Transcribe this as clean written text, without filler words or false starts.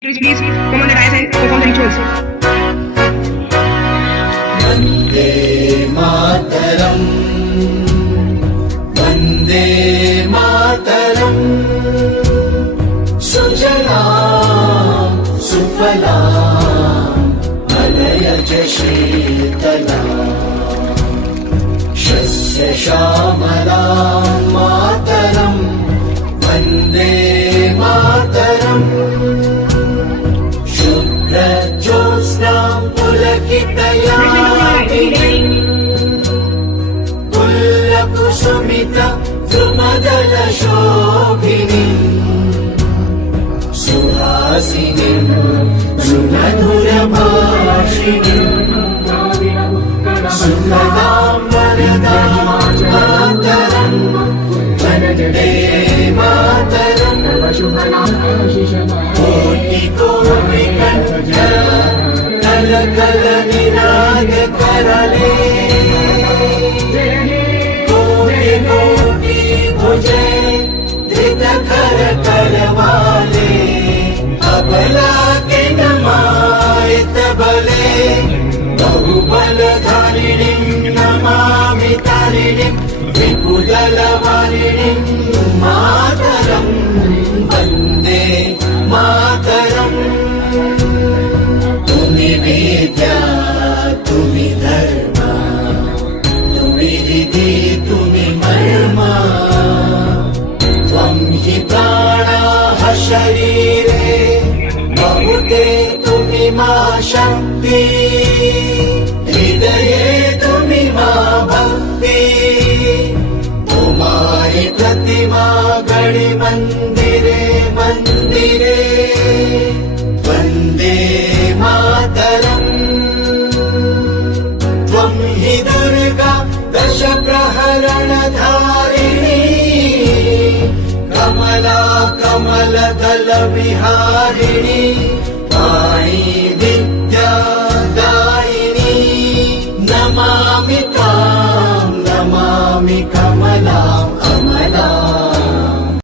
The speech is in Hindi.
Please come on the rise and perform the rituals. Vande Mataram, Vande Mataram, Sujalam, Sufalam, Malayaj Sheetalam, Shasya Shamalam Mataram, Vande Mataram. कुसुमित द्रुमदल शोभिनी Suhasini सुमधुर भाषिणी सुखदां वरदां मातरं वन्दे मातरं कोटि कोटि कंठ कल कल निनाद करले धृत कर करवाले अबला के नमायत बले बहुबल धारिणीं नमामि तारिणीं विपुदल वारिणीं मातरं वन्दे मातरं तुम्हि विद्या तुम्हि धर्म तुम्हि विधि तुम्हि मर्मा हि प्राणाः शरीरे बहुते तुम्हि मा शक्ति हृदये तुम्हि मा भक्ति तुम्हारी प्रतिमा गणि मंदिरे मंदिरे वन्दे मातरं त्वं हि दुर्गा दश प्रहरणधारिणी कमला कमल दल विहारिणी वाणी विद्या